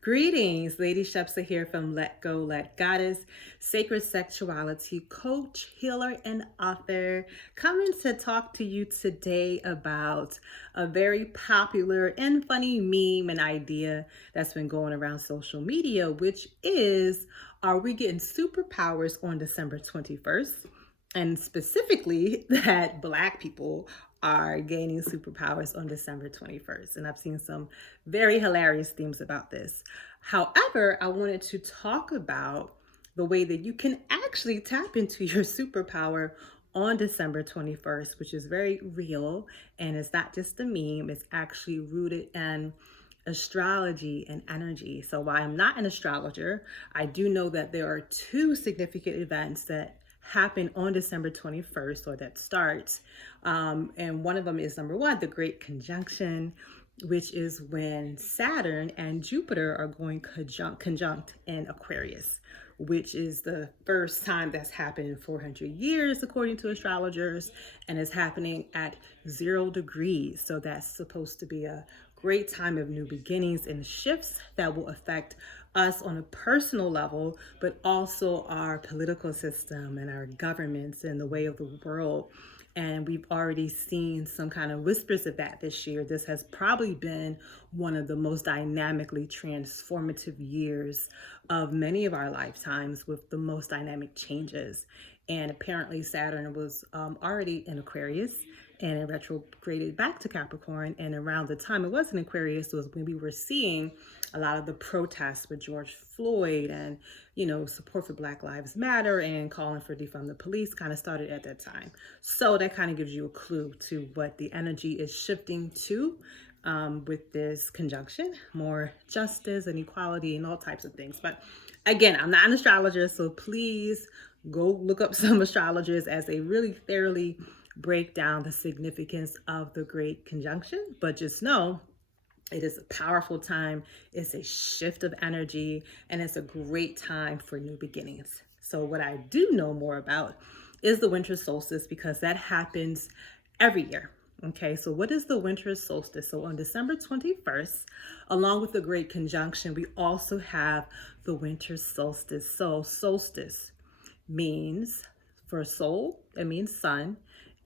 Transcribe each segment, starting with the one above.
Greetings, Lady Shepsa here from Let Go, Let Goddess, sacred sexuality coach, healer, and author, coming to talk to you today about a very popular and funny meme and idea that's been going around social media, which is, are we getting superpowers on December 21st? And specifically that Black people are gaining superpowers on December 21st. And I've seen some very hilarious themes about this. However, I wanted to talk about the way that you can actually tap into your superpower on December 21st, which is very real. And it's not just a meme, it's actually rooted in astrology and energy. So while I'm not an astrologer, I do know that there are two significant events that happen on December 21st, or that starts. And one of them is number one, the Great Conjunction, which is when Saturn and Jupiter are going conjunct in Aquarius, which is the first time that's happened in 400 years, according to astrologers, and is happening at 0 degrees. So that's supposed to be a great time of new beginnings and shifts that will affect us on a personal level, but also our political system and our governments and the way of the world. And we've already seen some kind of whispers of that this year. This has probably been one of the most dynamically transformative years of many of our lifetimes, with the most dynamic changes. And apparently Saturn was already in Aquarius, and it retrograded back to Capricorn. And around the time it was in Aquarius was when we were seeing a lot of the protests with George Floyd and, support for Black Lives Matter and calling for defund the police kind of started at that time. So that kind of gives you a clue to what the energy is shifting to with this conjunction: more justice and equality and all types of things. But again, I'm not an astrologer, so please go look up some astrologers as they really thoroughly break down the significance of the Great Conjunction. But just know it is a powerful time. It's a shift of energy, and it's a great time for new beginnings. So what I do know more about is the winter solstice, because that happens every year. Okay, so what is the winter solstice? So on December 21st, along with the Great Conjunction, we also have the winter solstice. So solstice means, for soul, it means sun.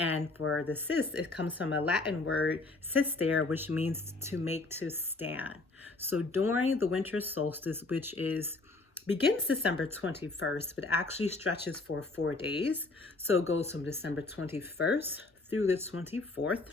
And for the cis, it comes from a Latin word, sister, which means to make, to stand. So during the winter solstice, which begins December 21st, but actually stretches for 4 days. So it goes from December 21st through the 24th.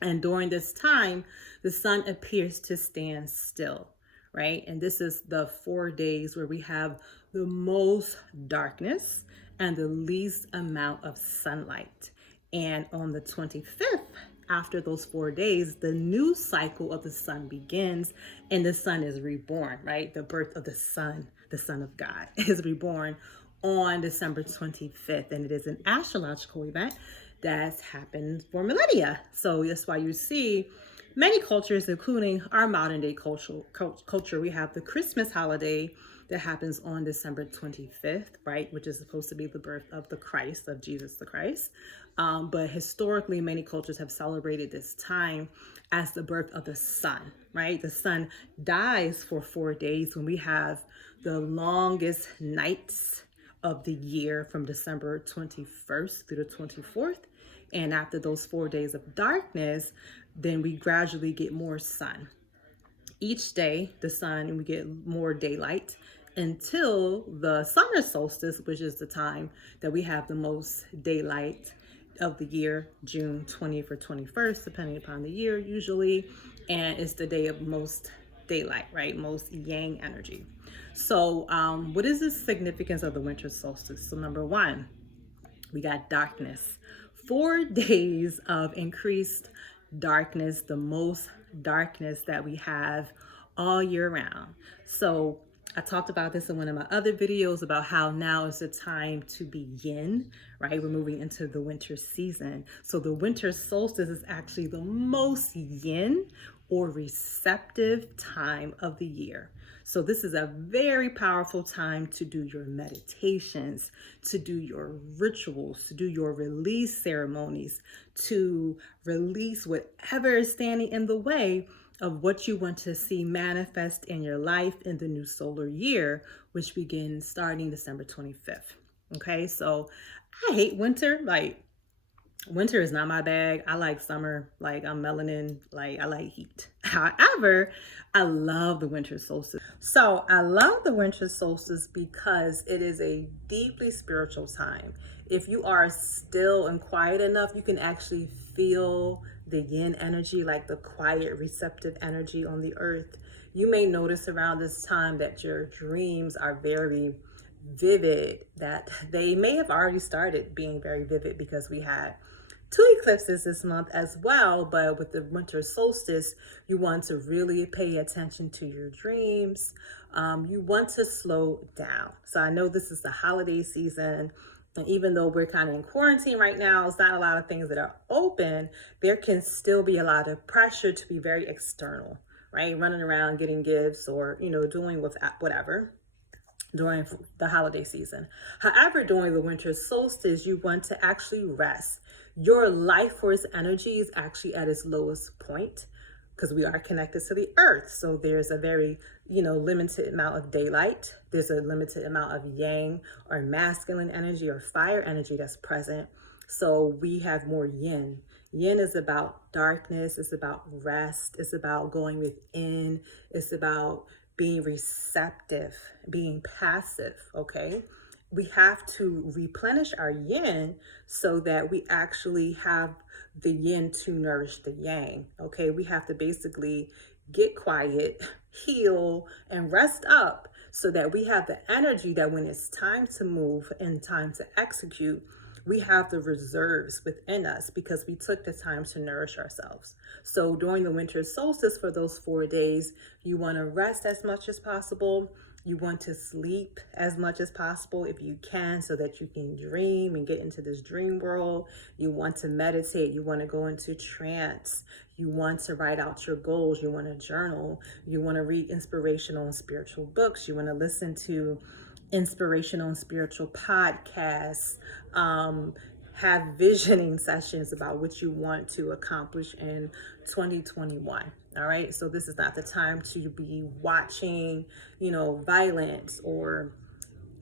And during this time, the sun appears to stand still, right? And this is the 4 days where we have the most darkness and the least amount of sunlight. And on the 25th, after those 4 days, the new cycle of the sun begins, and the sun is reborn, right? The birth of the Son of God, is reborn on December 25th. And it is an astrological event that's happened for millennia. So that's why you see many cultures, including our modern day culture, we have the Christmas holiday that happens on December 25th, right? Which is supposed to be the birth of the Christ, of Jesus the Christ. But historically, many cultures have celebrated this time as the birth of the sun, right? The sun dies for 4 days when we have the longest nights of the year from December 21st through the 24th. And after those 4 days of darkness, then we gradually get more sun. Each day, the sun, and we get more daylight until the summer solstice, which is the time that we have the most daylight of the year, June 20th or 21st, depending upon the year usually. And it's the day of most daylight, right? Most yang energy. So what is the significance of the winter solstice? So number one, we got darkness. 4 days of increased darkness, the most darkness that we have all year round. So I talked about this in one of my other videos about how now is the time to begin, right? We're moving into the winter season. So the winter solstice is actually the most yin or receptive time of the year. So this is a very powerful time to do your meditations, to do your rituals, to do your release ceremonies, to release whatever is standing in the way of what you want to see manifest in your life in the new solar year, which begins starting December 25th. Okay, so I hate winter. Like, winter is not my bag. I like summer. Like, I'm melanin. Like, I like heat. However, I love the winter solstice. So I love the winter solstice because it is a deeply spiritual time. If you are still and quiet enough, you can actually feel the yin energy, like the quiet, receptive energy on the earth. You may notice around this time that your dreams are very vivid, that they may have already started being very vivid because we had two eclipses this month as well. But with the winter solstice, you want to really pay attention to your dreams. You want to slow down. So I know this is the holiday season, and even though we're kind of in quarantine right now, it's not a lot of things that are open. There can still be a lot of pressure to be very external, right? Running around getting gifts or, doing with whatever during the holiday season. However, during the winter solstice, you want to actually rest. Your life force energy is actually at its lowest point because we are connected to the earth. So there's a very, limited amount of daylight. There's a limited amount of yang or masculine energy or fire energy that's present. So we have more yin. Yin is about darkness. It's about rest. It's about going within. It's about being receptive, being passive, okay? We have to replenish our yin so that we actually have the yin to nourish the yang, okay? We have to basically get quiet, heal, and rest up so that we have the energy that when it's time to move and time to execute, we have the reserves within us because we took the time to nourish ourselves. So during the winter solstice for those 4 days, you want to rest as much as possible. You want to sleep as much as possible if you can so that you can dream and get into this dream world. You want to meditate. You want to go into trance. You want to write out your goals. You want to journal. You want to read inspirational and spiritual books. You want to listen to inspirational and spiritual podcasts, have visioning sessions about what you want to accomplish in 2021. All right. So this is not the time to be watching, violence, or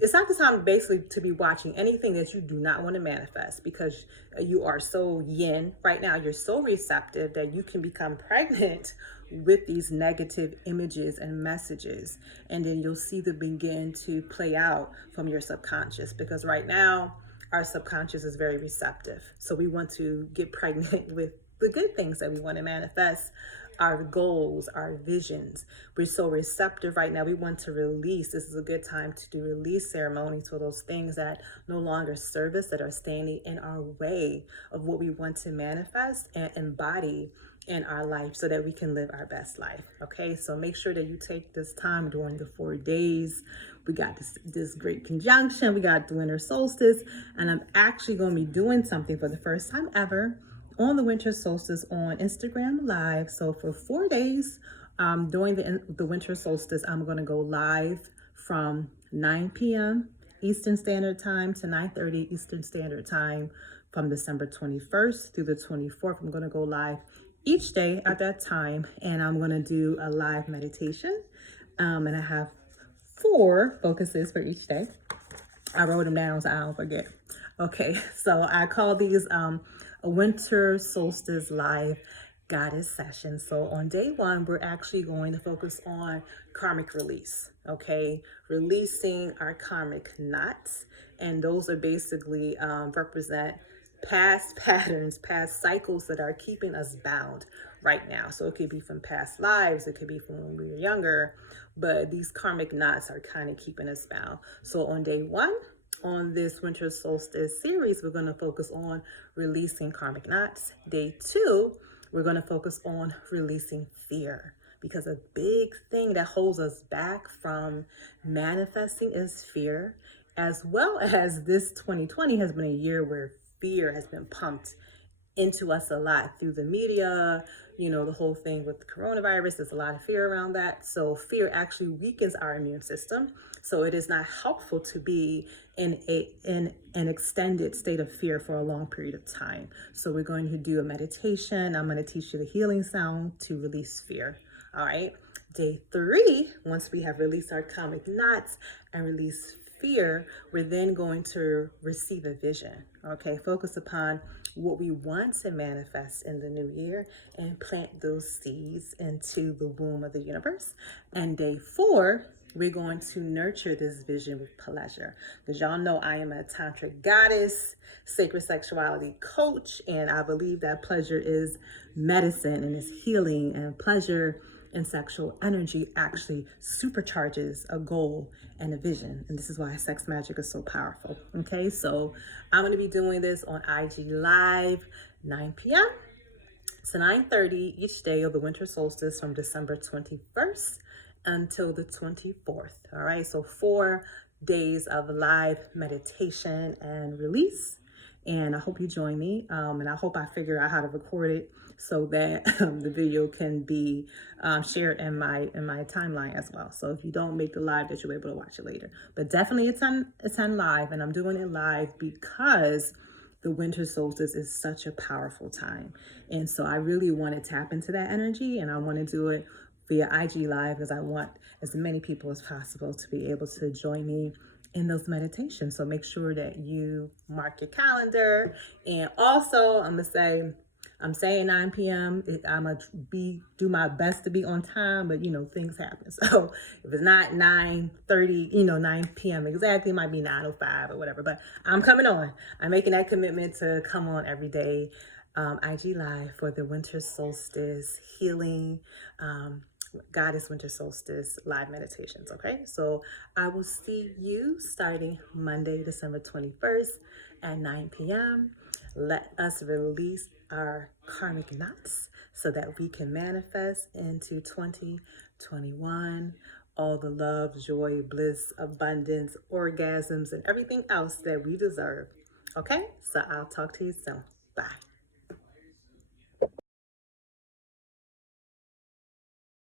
it's not the time basically to be watching anything that you do not want to manifest because you are so yin right now. You're so receptive that you can become pregnant with these negative images and messages. And then you'll see them begin to play out from your subconscious because right now our subconscious is very receptive. So we want to get pregnant with the good things that we want to manifest, our goals, our visions. We're so receptive right now. We want to release. This is a good time to do release ceremonies for those things that no longer serve us, that are standing in our way of what we want to manifest and embody in our life so that we can live our best life. Okay, so make sure that you take this time during the 4 days. We got this great conjunction. We got the winter solstice, and I'm actually going to be doing something for the first time ever on the winter solstice on Instagram Live. So for 4 days during the winter solstice, I'm going to go live from 9 p.m. Eastern Standard Time to 9:30 Eastern Standard Time from December 21st through the 24th. I'm going to go live each day at that time, and I'm going to do a live meditation. And I have 4 focuses for each day. I wrote them down so I don't forget. Okay, so I call these a winter solstice live goddess session. So on day 1, we're actually going to focus on karmic release. Okay, releasing our karmic knots, and those are basically represent past patterns, past cycles that are keeping us bound right now. So it could be from past lives, it could be from when we were younger, but these karmic knots are kind of keeping us bound. So on day 1, on this winter solstice series, we're going to focus on releasing karmic knots. Day 2, we're going to focus on releasing fear, because a big thing that holds us back from manifesting is fear, as well as this 2020 has been a year where fear has been pumped into us a lot through the media. You know, the whole thing with the coronavirus, there's a lot of fear around that. So fear actually weakens our immune system. So it is not helpful to be in an extended state of fear for a long period of time. So we're going to do a meditation. I'm going to teach you the healing sound to release fear. All right. Day 3, once we have released our karmic knots and release fear, we're then going to receive a vision. Okay, focus upon what we want to manifest in the new year and plant those seeds into the womb of the universe. And day 4, we're going to nurture this vision with pleasure. Because y'all know I am a tantric goddess, sacred sexuality coach, and I believe that pleasure is medicine and is healing, and pleasure and sexual energy actually supercharges a goal and a vision. And this is why sex magic is so powerful. Okay, so I'm going to be doing this on IG Live, 9 p.m. to 9:30 each day of the winter solstice from December 21st until the 24th. All right, so 4 days of live meditation and release. And I hope you join me. And I hope I figure out how to record it so that the video can be shared in my timeline as well. So if you don't make the live, that you're able to watch it later. But definitely it's on live, and I'm doing it live because the winter solstice is such a powerful time. And so I really want to tap into that energy, and I want to do it via IG Live because I want as many people as possible to be able to join me in those meditations. So make sure that you mark your calendar. And also, I'm saying 9 p.m. I'm gonna do my best to be on time, but you know, things happen. So if it's not 9:30, 9 p.m. exactly, it might be 9:05 or whatever. But I'm coming on. I'm making that commitment to come on every day, IG Live, for the winter solstice healing, Goddess Winter Solstice live meditations. Okay, so I will see you starting Monday, December 21st at 9 p.m. Let us release our karmic knots so that we can manifest into 2021 all the love, joy, bliss, abundance, orgasms, and everything else that we deserve. Okay, so I'll talk to you soon. Bye.